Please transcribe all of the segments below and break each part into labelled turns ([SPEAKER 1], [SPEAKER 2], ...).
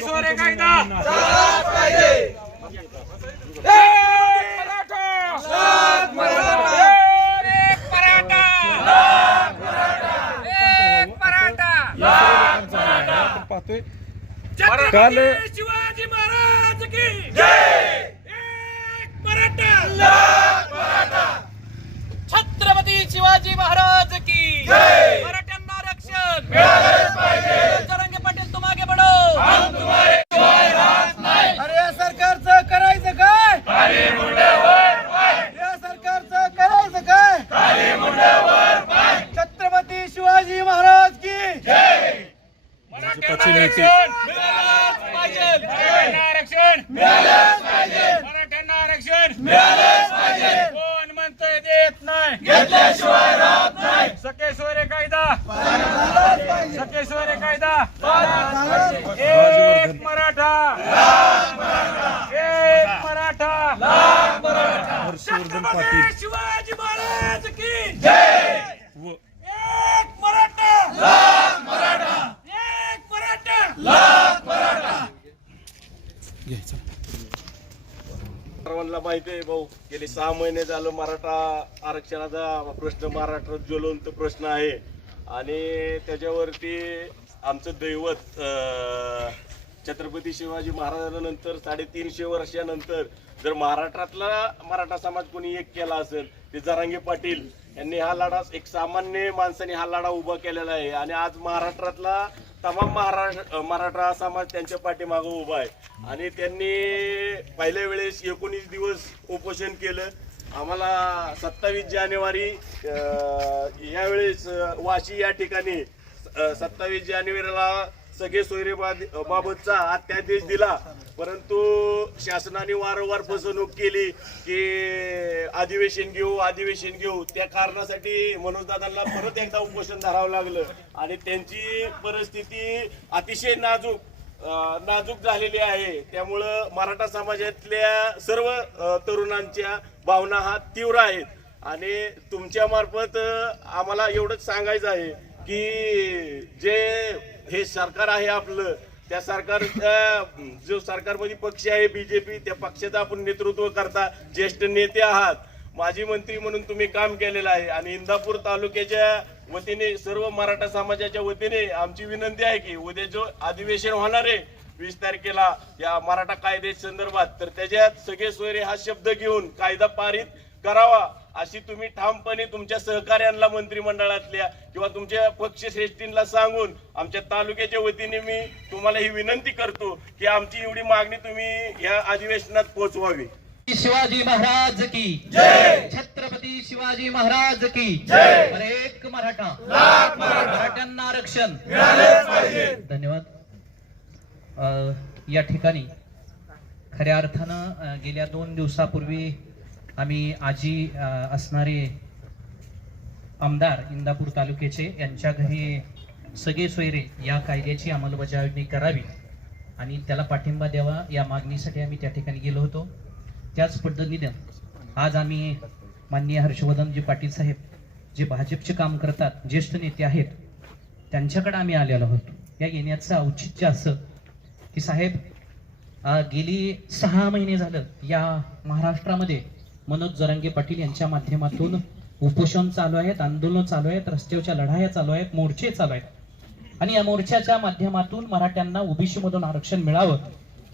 [SPEAKER 1] सोरे कायदा
[SPEAKER 2] पाहतोय काल
[SPEAKER 1] शिवाजी महाराज की छत्रपती शिवाजी महाराज की मराठ्यांना रक्षण जरांगे पाटील तुम आगे बढो
[SPEAKER 3] अरे या सरकारचं करायचं काय या सरकारचं करायचं काय छत्रपती शिवाजी महाराज की
[SPEAKER 2] भाजपाचे नेते
[SPEAKER 1] मिळालंच पाहिजे मराठ्यांना आरक्षण
[SPEAKER 3] मिळालंच पाहिजे
[SPEAKER 1] मराठ्यांना आरक्षण
[SPEAKER 3] मिळालंच पाहिजे
[SPEAKER 1] कोण म्हणतोय देत नाही
[SPEAKER 3] घेतल्याशिवाय राहत नाही
[SPEAKER 1] सके सोरे कायदा
[SPEAKER 3] झालंच पाहिजे
[SPEAKER 1] सके सोरे कायदा
[SPEAKER 3] झालंच पाहिजे.
[SPEAKER 1] एक मराठा एक मराठा
[SPEAKER 2] हर्षवर्धन पाटील
[SPEAKER 1] छत्रपती शिवाजी महाराज की
[SPEAKER 2] व
[SPEAKER 1] एक मराठा एक मराठा
[SPEAKER 2] घ्यायचा
[SPEAKER 4] सर्वांना माहिती आहे भाऊ गेले सहा महिने झालं मराठा आरक्षणाचा प्रश्न महाराष्ट्रात ज्वलंत प्रश्न आहे. आणि त्याच्यावरती आमचं दैवत छत्रपती शिवाजी महाराजांनंतर साडेतीनशे वर्षानंतर जर महाराष्ट्रातला मराठा समाज कोणी एक केला असेल ते जरांगे पाटील यांनी हा लढा एक सामान्य माणसाने हा लढा उभा केलेला आहे. आणि आज महाराष्ट्रातला तमाम महाराष्ट्र मराठा समाज त्यांच्या पाठीमागं उभा आहे. आणि त्यांनी पहिल्या वेळेस एकोणीस दिवस उपोषण केलं. आम्हाला सत्तावीस जानेवारी यावेळेस वाशी या ठिकाणी सत्तावीस जानेवारीला सगळे सोयरे बाबतचा अध्यादेश दिला. परंतु शासनाने वारंवार फसवणूक केली की अधिवेशन घेऊ अधिवेशन घेऊ. त्या कारणासाठी मनोजदादांना परत एकदा उपोषण धरावं लागलं. आणि त्यांची परिस्थिती अतिशय नाजूक नाजूक झालेली आहे. त्यामुळं मराठा समाजातल्या सर्व तरुणांच्या भावना हा तीव्र आहेत. आणि तुमच्या मार्फत आम्हाला एवढंच सांगायचं आहे की जे हे सरकार आहे आपलं त्या सरकार जो सरकारमध्ये पक्ष आहे बीजेपी त्या पक्षाचं आपण नेतृत्व करता ज्येष्ठ नेते आहात. माजी मंत्री म्हणून तुम्ही काम केलेलं आहे. आणि इंदापूर तालुक्याच्या वतीने सर्व मराठा समाजाच्या वतीने आमची विनंती आहे की उद्या जो अधिवेशन होणार आहे वीस तारखेला या मराठा कायदे संदर्भात तर त्याच्यात सगळे सोयरे हा शब्द घेऊन कायदा पारित करावा. अशी तुम्ही ठामपणे तुमच्या सहकार्यांना मंत्रिमंडळातल्या किंवा तुमच्या पक्षश्रेष्ठींना सांगून आमच्या तालुक्याच्या वतीने मी तुम्हाला ही विनंती करतो की आमची एवढी मागणी तुम्ही या अधिवेशनात पोहोचवावी.
[SPEAKER 5] शिवाजी महाराज की जय. छत्रपती शिवाजी महाराज की जय. एक मराठा. मराठ्यांना आरक्षण. धन्यवाद. अ, या ठिकाणी खऱ्या अर्थानं गेल्या दोन दिवसापूर्वी आम्ही आजी असणारे आमदार इंदापूर तालुक्याचे यांच्या घरी सगळे सोयरे या कायद्याची अंमलबजावणी करावी आणि त्याला पाठिंबा द्यावा या मागणीसाठी आम्ही त्या ठिकाणी गेलो होतो. त्याच पद्धतीने आज आम्ही माननीय हर्षवर्धनजी पाटील साहेब जे भाजपचे काम करतात ज्येष्ठ नेते आहेत त्यांच्याकडे आम्ही आलेलो होतो. या येण्याचं औचित्य असं की साहेब गेली सहा महिने झालं या महाराष्ट्रामध्ये मनोज जरांगे पाटील यांच्या माध्यमातून उपोषण चालू आहेत आंदोलन चालू आहेत रस्त्यावरच्या लढाया चालू आहेत मोर्चे चालू आहेत. आणि या मोर्चाच्या माध्यमातून मराठ्यांना ओबीसी मधून आरक्षण मिळावं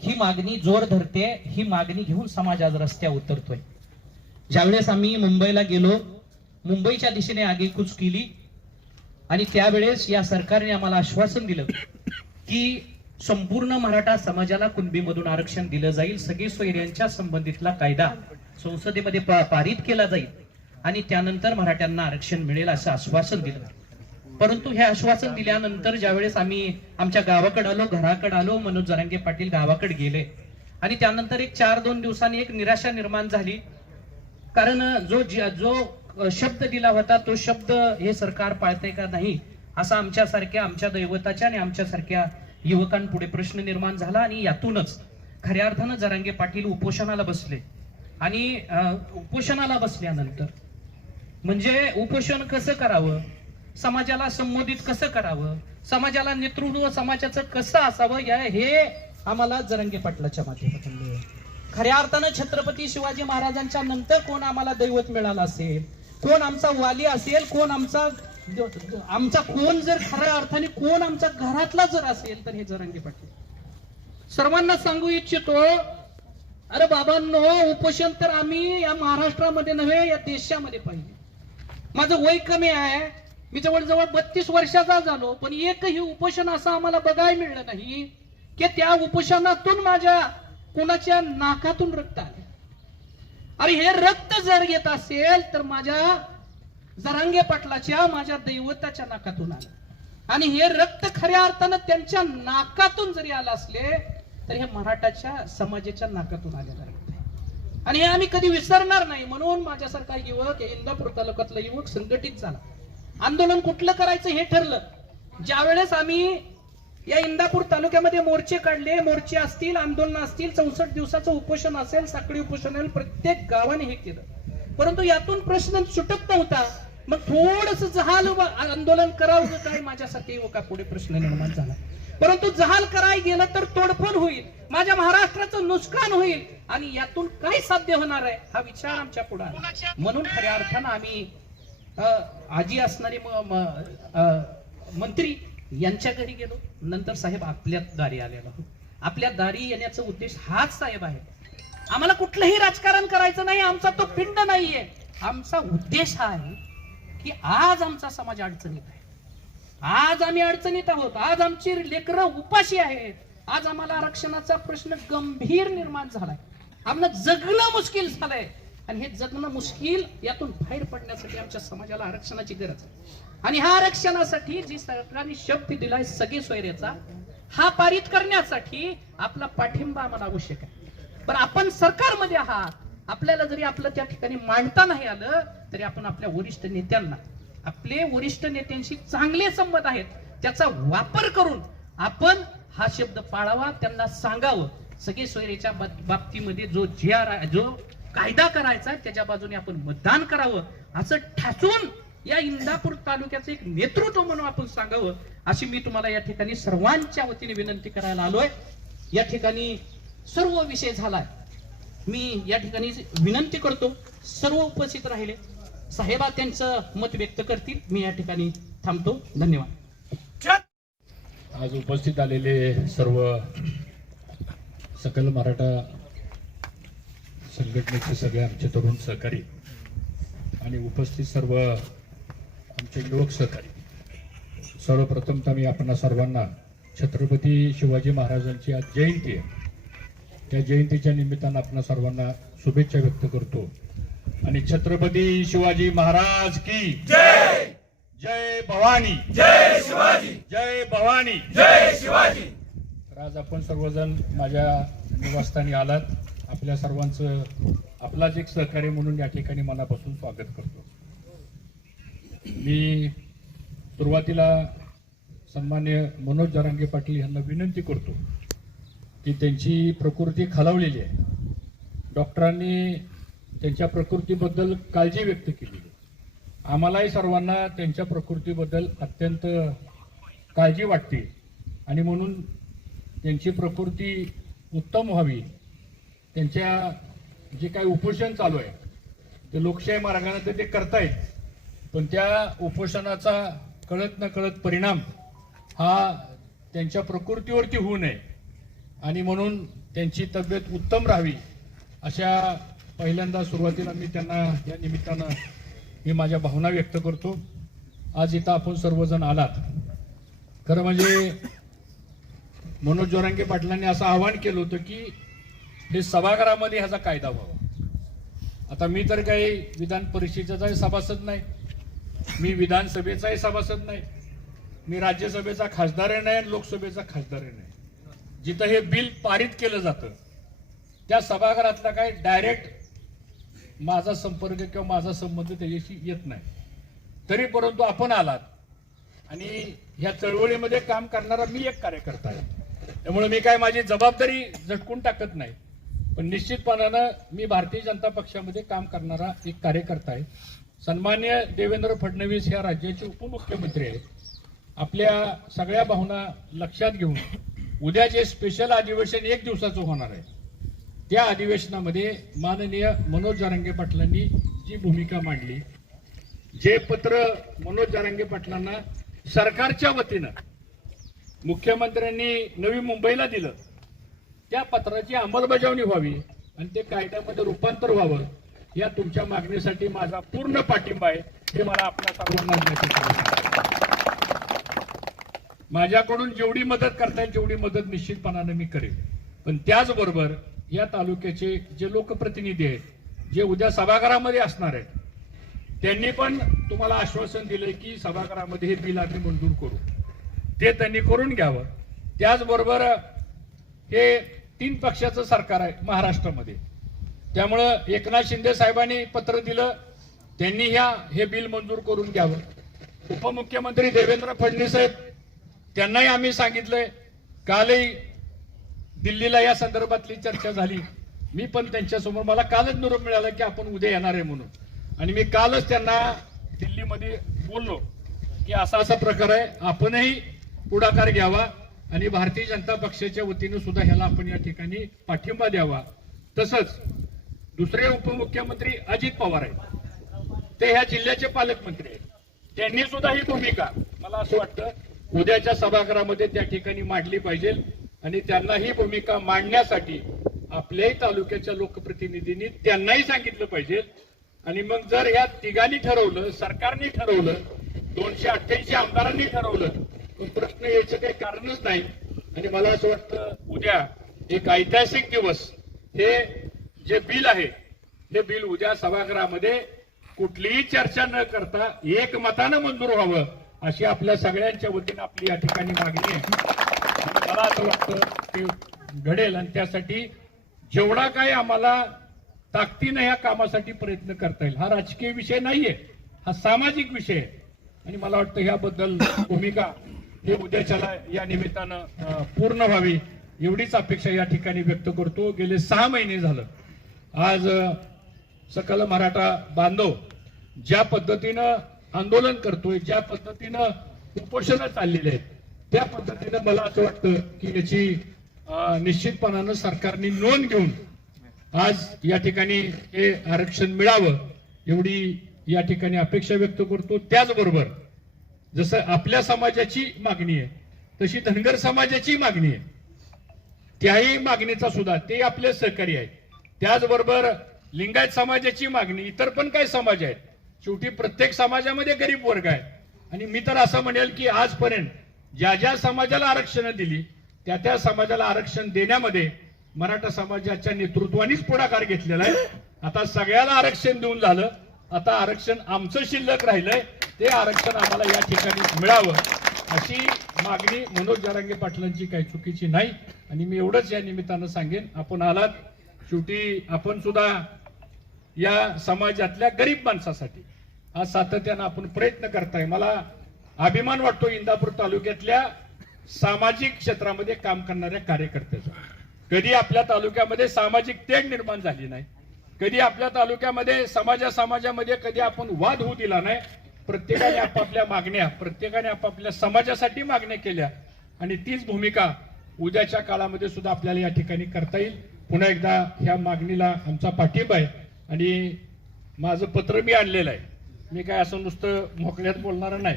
[SPEAKER 5] ही मागणी जोर धरते ही मागणी घेऊन समाज आज रस्त्या उतरतोय. ज्यावेळेस आम्ही मुंबईला गेलो मुंबईच्या दिशेने आगेकूच केली. आणि त्यावेळेस या सरकारने आम्हाला आश्वासन दिलं की संपूर्ण मराठा समाजाला कुणबीमधून आरक्षण दिलं जाईल. सगळे सोयऱ्यांच्या संबंधितला कायदा संसदेमध्ये पारित केला जाईल आणि त्यानंतर मराठ्यांना आरक्षण मिळेल असं आश्वासन दिलं परंतु हे आश्वासन दिल्यानंतर ज्यावेळेस आम्ही आमच्या गावाकडे आलो घराकडे आलो मनोज जरांगे पाटील गावाकडे गेले आणि त्यानंतर एक चार दोन दिवसांनी एक निराशा निर्माण झाली. कारण जो जो शब्द दिला होता तो शब्द हे सरकार पाळते का नाही असा आमच्यासारख्या आमच्या दैवताच्या आणि आमच्यासारख्या युवकांपुढे प्रश्न निर्माण झाला आणि यातूनच खऱ्या अर्थानं जरांगे पाटील उपोषणाला बसले. आणि उपोषणाला बसल्यानंतर म्हणजे उपोषण कसं करावं? समाजाला संबोधित कसं करावं? समाजाला नेतृत्व समाजाचं कसं असावं? या हे आम्हाला जरंगे पाटलाच्या माध्यमातून मिळेल. खऱ्या अर्थानं छत्रपती शिवाजी महाराजांच्या नंतर कोण आम्हाला दैवत मिळालं असेल? कोण आमचा वाली असेल? कोण आमचा म्हणजे म्हणजे आमचा कोण जर खऱ्या अर्थाने कोण आमच्या घरातला जर असेल तर हे जरंगे पाटील. सर्वांना सांगू इच्छितो अरे बाबांनो उपोषण तर आम्ही या महाराष्ट्रामध्ये नव्हे या देशामध्ये पाहिले माझं वय कमी आहे मी जवळजवळ बत्तीस वर्षाचा झालो पण एकही उपोषण असं आम्हाला बघायला मिळलं नाही की त्या उपोषणातून माझ्या कुणाच्या नाकातून रक्त आले. अरे हे रक्त जर येत असेल तर माझ्या जरांगे पाटलाच्या माझ्या दैवताच्या नाकातून आलं. आणि हे रक्त खऱ्या अर्थानं त्यांच्या नाकातून जरी आलं असले तर हे मराठाच्या समाजाच्या नाकातून आलेलं रक्त आहे. आणि हे आम्ही कधी विसरणार नाही. म्हणून माझ्यासारखा युवक इंदापूर तालुक्यातला युवक संघटित झाला. आंदोलन कुठलं करायचं हे ठरलं. ज्या वेळेस आम्ही या इंदापूर तालुक्यामध्ये मोर्चे काढले मोर्चे असतील आंदोलन असतील चौसष्ट दिवसाचं उपोषण असेल साखळी उपोषण असेल प्रत्येक गावाने हे केलं. परंतु यातून प्रश्न सुटत नव्हता. मग थोडस जहाल आंदोलन करावं काय? माझ्यासाठी युवका पुढे प्रश्न निर्माण झाला. परंतु जहाल कराय गेलं तर तोडफोड होईल माझ्या महाराष्ट्राचं नुकसान होईल आणि यातून काय साध्य होणार आहे? हा विचार आमच्या पुढे म्हणून खऱ्या अर्थानं आम्ही आजी असणारे मंत्री यांच्या घरी गेलो. नंतर साहेब आपल्या दारी आलेलो. आपल्या दारी येण्याचा उद्देश हाच साहेब आहे. आम्हाला कुठलंही राजकारण करायचं नाही आमचा तो पिंड नाहीये. आमचा उद्देश हा आहे की आज आमचा समाज अडचणीत आहे. आज आम्ही अडचणीत आहोत. आज आमची लेकरं उपाशी आहेत. आज आम्हाला आरक्षणाचा प्रश्न गंभीर निर्माण झालाय. आम्हाला जगणं मुश्किल झालंय. आणि हे जगणं मुश्किल यातून बाहेर पडण्यासाठी आमच्या समाजाला आरक्षणाची गरज आहे. आणि ह्या आरक्षणासाठी जी सरकारने शब्द दिलाय सगळे सोयऱ्याचा हा पारित करण्यासाठी आपला पाठिंबा आम्हाला आवश्यक आहे. पण आपण सरकारमध्ये आहात. आपल्याला जरी आपलं त्या ठिकाणी मांडता नाही आलं तरी आपण आपल्या वरिष्ठ नेत्यांना आपले वरिष्ठ नेत्यांशी चांगले संबंध आहेत त्याचा वापर करून आपण हा शब्द पाळावा त्यांना सांगावं. सगळे सोयरेच्या बाबतीमध्ये जो जी आर जो कायदा करायचा त्याच्या बाजूने आपण मतदान करावं असं ठासून या इंदापूर तालुक्याचं एक नेतृत्व म्हणून आपण सांगावं अशी मी तुम्हाला या ठिकाणी सर्वांच्या वतीने विनंती करायला आलोय. या ठिकाणी सर्व विषय झालाय. मी या ठिकाणी विनंती करतो सर्व उपस्थित राहिले. साहेबा त्यांचं मत व्यक्त करतील. मी या ठिकाणी थांबतो. धन्यवाद.
[SPEAKER 6] आज उपस्थित आलेले सर्व सकल मराठा संघटनेचे सगळे आमचे तरुण सहकारी आणि उपस्थित सर्व आमचे युवक सहकारी. सर्वप्रथम तर मी आपण सर्वांना छत्रपती शिवाजी महाराजांची आज जयंती आहे. त्या जयंतीच्या निमित्तानं आपण सर्वांना शुभेच्छा व्यक्त करतो. आणि छत्रपती शिवाजी महाराज की
[SPEAKER 3] जय!
[SPEAKER 6] जय भवानी!
[SPEAKER 3] जय शिवाजी!
[SPEAKER 6] जय भवानी!
[SPEAKER 3] जय शिवाजी!
[SPEAKER 6] तर आज आपण सर्वजण माझ्या निवासस्थानी आलात. आपल्या सर्वांचं आपलाच एक सहकार्य म्हणून या ठिकाणी मनापासून स्वागत करतो. मी सुरुवातीला सन्मान्य मनोज जरांगे पाटील यांना विनंती करतो की त्यांची प्रकृती खालावलेली आहे. डॉक्टरांनी त्यांच्या प्रकृतीबद्दल काळजी व्यक्त केली. आम्हालाही सर्वांना त्यांच्या प्रकृतीबद्दल अत्यंत काळजी वाटते. आणि म्हणून त्यांची प्रकृती उत्तम व्हावी. त्यांच्या जे काही उपोषण चालू आहे ते लोकशाही मार्गाने तर ते करतायत. पण त्या उपोषणाचा कळत न कळत परिणाम हा त्यांच्या प्रकृतीवरती होऊ नये. आणि म्हणून त्यांची तब्येत उत्तम राहावी अशा पहिल्यांदा सुरुवातीला मी त्यांना या निमित्तानं मी माझ्या भावना व्यक्त करतो. आज इथं आपण सर्वजण आलात. खरं म्हणजे मनोज जोरांगे पाटलांनी असं आवाहन केलं होतं की हे सभागृहामध्ये ह्याचा कायदा व्हावा. आता मी तर काही विधान परिषदेचाही सभासद नाही. मी विधानसभेचाही सभासद नाही. मी राज्यसभेचा खासदारही नाही आणि लोकसभेचा खासदारही नाही. जिथं हे बिल पारित केलं जातं त्या सभागृहातला काय डायरेक्ट माझा संपर्क किंवा माझा संबंध त्याच्याशी येत नाही. तरी परंतु आपण आलात आणि ह्या चळवळीमध्ये काम करणारा मी एक कार्यकर्ता आहे. त्यामुळे मी काय माझी जबाबदारी झटकून टाकत नाही. पण निश्चितपणानं मी भारतीय जनता पक्षामध्ये काम करणारा एक कार्यकर्ता आहे. सन्मान्य देवेंद्र फडणवीस या राज्याचे उपमुख्यमंत्री आहेत. आपल्या सगळ्या भावना लक्षात घेऊन उद्या जे स्पेशल अधिवेशन एक दिवसाचं होणार आहे त्या अधिवेशनामध्ये माननीय मनोज जारंगे पाटलांनी जी भूमिका मांडली जे पत्र मनोज जारंगे पाटलांना सरकारच्या वतीनं मुख्यमंत्र्यांनी नवी मुंबईला दिलं त्या पत्राची अंमलबजावणी व्हावी आणि ते कायद्यामध्ये रूपांतर व्हावं या तुमच्या मागणीसाठी माझा पूर्ण पाठिंबा आहे हे मला आपल्या सर्वांना माझ्याकडून जेवढी मदत करता येईल तेवढी मदत निश्चितपणानं मी करेन पण त्याचबरोबर या तालुक्याचे जे लोकप्रतिनिधी आहेत जे उद्या सभागृहामध्ये असणार आहेत त्यांनी पण तुम्हाला आश्वासन दिलंय की सभागृहामध्ये हे बिल आम्ही मंजूर करू. ते त्यांनी करून घ्यावं. त्याचबरोबर हे तीन पक्षाचं सरकार आहे महाराष्ट्रामध्ये. त्यामुळं एकनाथ शिंदे साहेबांनी पत्र दिलं त्यांनी ह्या हे बिल मंजूर करून घ्यावं. उपमुख्यमंत्री देवेंद्र फडणवीस साहेब त्यांनाही आम्ही सांगितलंय कालही दिल्लीला या संदर्भातली चर्चा झाली. मी पण त्यांच्यासमोर मला कालच निरोप मिळाला की आपण उद्या येणार आहे म्हणून. आणि मी कालच त्यांना दिल्लीमध्ये बोललो की असा असा प्रकार आहे आपणही पुढाकार घ्यावा आणि भारतीय जनता पक्षाच्या वतीनं सुद्धा ह्याला आपण या ठिकाणी पाठिंबा द्यावा. तसंच दुसरे उपमुख्यमंत्री अजित पवार आहेत. ते ह्या जिल्ह्याचे पालकमंत्री आहेत. त्यांनी सुद्धा ही भूमिका मला असं वाटतं उद्याच्या सभागृहामध्ये त्या ठिकाणी मांडली पाहिजे आणि त्यांना ही भूमिका मांडण्यासाठी आपल्याही तालुक्याच्या लोकप्रतिनिधींनी त्यांनाही सांगितलं पाहिजे. आणि मग जर या तिघांनी ठरवलं सरकारने ठरवलं दोनशे अठ्ठ्याऐंशी आमदारांनी ठरवलं पण प्रश्न याचं काही कारणच नाही. आणि मला असं वाटतं उद्या एक ऐतिहासिक दिवस हे जे बिल आहे हे बिल उद्या सभागृहामध्ये कुठलीही चर्चा न करता एक मतानं मंजूर व्हावं. अशी आपल्या सगळ्यांच्या वतीनं आपली या ठिकाणी मागणी आहे. मला असं वाटतं ते घडेल आणि त्यासाठी जेवढा काय आम्हाला ताकदीनं या कामासाठी प्रयत्न करता येईल हा राजकीय विषय नाहीये हा सामाजिक विषय आहे. आणि मला वाटतं ह्याबद्दल भूमिका हे उद्याच्याला या निमित्तानं पूर्ण व्हावी एवढीच अपेक्षा या ठिकाणी व्यक्त करतो. गेले सहा महिने झालं. आज सकल मराठा बांधव ज्या पद्धतीनं आंदोलन करतोय ज्या पद्धतीनं उपोषण चाललेले आहेत त्या पद्धतीनं मला असं वाटतं की याची निश्चितपणानं सरकारने नोंद घेऊन आज या ठिकाणी हे आरक्षण मिळावं एवढी या ठिकाणी अपेक्षा व्यक्त करतो. त्याचबरोबर जसं आपल्या समाजाची मागणी आहे तशी धनगर समाजाची मागणी आहे. त्याही मागणीचा सुद्धा ते आपले सहकारी आहेत. त्याचबरोबर लिंगायत समाजाची मागणी इतर पण काही समाज आहेत. शेवटी प्रत्येक समाजामध्ये गरीब वर्ग आहे. आणि मी तर असं म्हणेल की आजपर्यंत ज्या ज्या समाजाला आरक्षण दिली त्या त्या समाजाला आरक्षण देण्यामध्ये मराठा समाजाच्या नेतृत्वानेच पुढाकार घेतलेला आहे. आता सगळ्याला आरक्षण देऊन झालं. आता आरक्षण आमचं शिल्लक राहिलंय. ते आरक्षण आम्हाला या ठिकाणी मिळावं अशी मागणी मनोज जरांगे पाटलांची काही चुकीची नाही. आणि मी एवढंच या निमित्तानं सांगेन. आपण आलात. शेवटी आपण सुद्धा या समाजातल्या गरीब माणसासाठी. आज सातत्यानं आपण प्रयत्न करताय. मला अभिमान वाटतो इंदापूर तालुक्यातल्या सामाजिक क्षेत्रामध्ये काम करणाऱ्या कार्यकर्त्याचा. कधी आपल्या तालुक्यामध्ये सामाजिक तेढ निर्माण झाली नाही. कधी आपल्या तालुक्यामध्ये समाजा समाजामध्ये कधी आपण वाद होऊ दिला नाही. प्रत्येकाने आपापल्या मागण्या प्रत्येकाने आपापल्या समाजासाठी मागण्या केल्या. आणि तीच भूमिका उद्याच्या काळामध्ये सुद्धा आपल्याला या ठिकाणी करता येईल. पुन्हा एकदा ह्या मागणीला आमचा पाठिंबा आहे. आणि माझं पत्र मी आणलेलं आहे. मी काय असं नुसतं मोकळ्यात बोलणार नाही.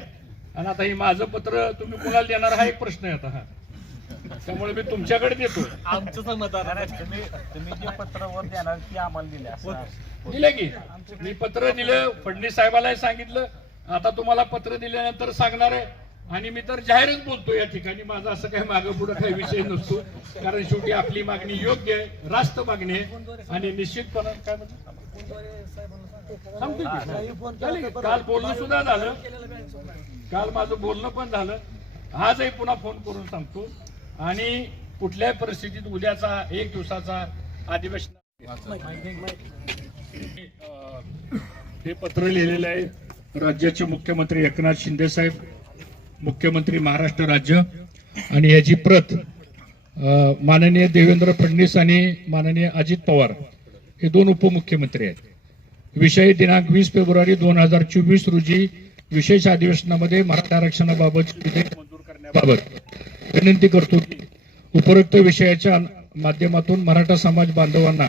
[SPEAKER 6] आणि आता हे माझं पत्र तुम्ही कोणाला देणार हा एक प्रश्न आहे आता हा. त्यामुळे मी तुमच्याकडे देतो
[SPEAKER 1] आमचं समाधान आहे. तुम्ही तुम्ही जे पत्रावर देणार ती आम्हाला दिले
[SPEAKER 6] की? मी पत्र दिलं फडणवीस साहेबाला सांगितलं. आता तुम्हाला पत्र दिल्यानंतर सांगणार आहे. आणि मी तर जाहीरच बोलतो या ठिकाणी माझा असं काही मागं पुढं काही विषय नसतो. कारण शेवटी आपली मागणी योग्य आहे रास्त मागणी आहे. आणि निश्चितपणे काय म्हणतो? काल बोलणं सुद्धा झालं. काल माझं बोलणं पण झालं. आजही पुन्हा फोन करून सांगतो. आणि कुठल्याही परिस्थितीत उद्याचा एक दिवसाचा अधिवेशन हे पत्र लिहिलेलं आहे. राज्याचे मुख्यमंत्री एकनाथ शिंदे साहेब. मुख्यमंत्री महाराष्ट्र राज्य आणि याची प्रत माननीय देवेंद्र फडणवीस आणि माननीय अजित पवार हे दोन उपमुख्यमंत्री आहेत. विषय दिनांक वीस फेब्रुवारी दोन हजार चोवीस रोजी विशेष अधिवेशनामध्ये मराठा आरक्षणाबाबत विधेयक मंजूर करण्याबाबत विनंती करतो की उपरोक्त विषयाच्या माध्यमातून मराठा समाज बांधवांना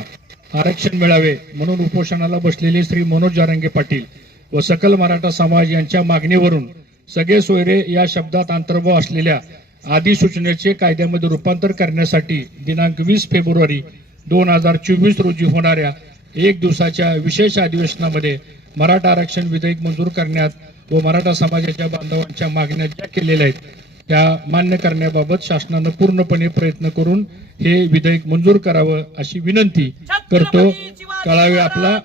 [SPEAKER 6] आरक्षण मिळावे म्हणून उपोषणाला बसलेले श्री मनोज जारंगे पाटील व सकल मराठा समाज यांच्या मागणीवरून सगळे सोयरे या शब्दात अंतर्भाव असलेल्या अधिसूचनेचे कायद्यामध्ये रूपांतर करण्यासाठी दिनांक वीस फेब्रुवारी दोन हजार चोवीस रोजी होणाऱ्या एक दिवसाच्या विशेष अधिवेशनामध्ये मराठा आरक्षण विधेयक मंजूर करण्यात व मराठा समाजाच्या बांधवांच्या मागण्या ज्या केलेल्या आहेत त्या मान्य करण्याबाबत शासनानं पूर्णपणे प्रयत्न करून हे विधेयक मंजूर करावं अशी विनंती करतो. कळावे आपला.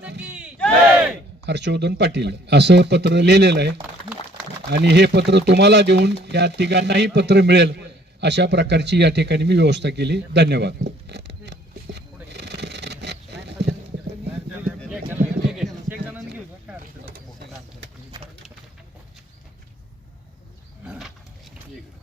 [SPEAKER 6] हर्षवर्धन पाटील. असं पत्र लिहिलेलं आहे. आणि हे पत्र तुम्हाला देऊन या तिघांनाही पत्र मिळेल अशा प्रकारची या ठिकाणी मी व्यवस्था केली. धन्यवाद.
[SPEAKER 5] छत्रपती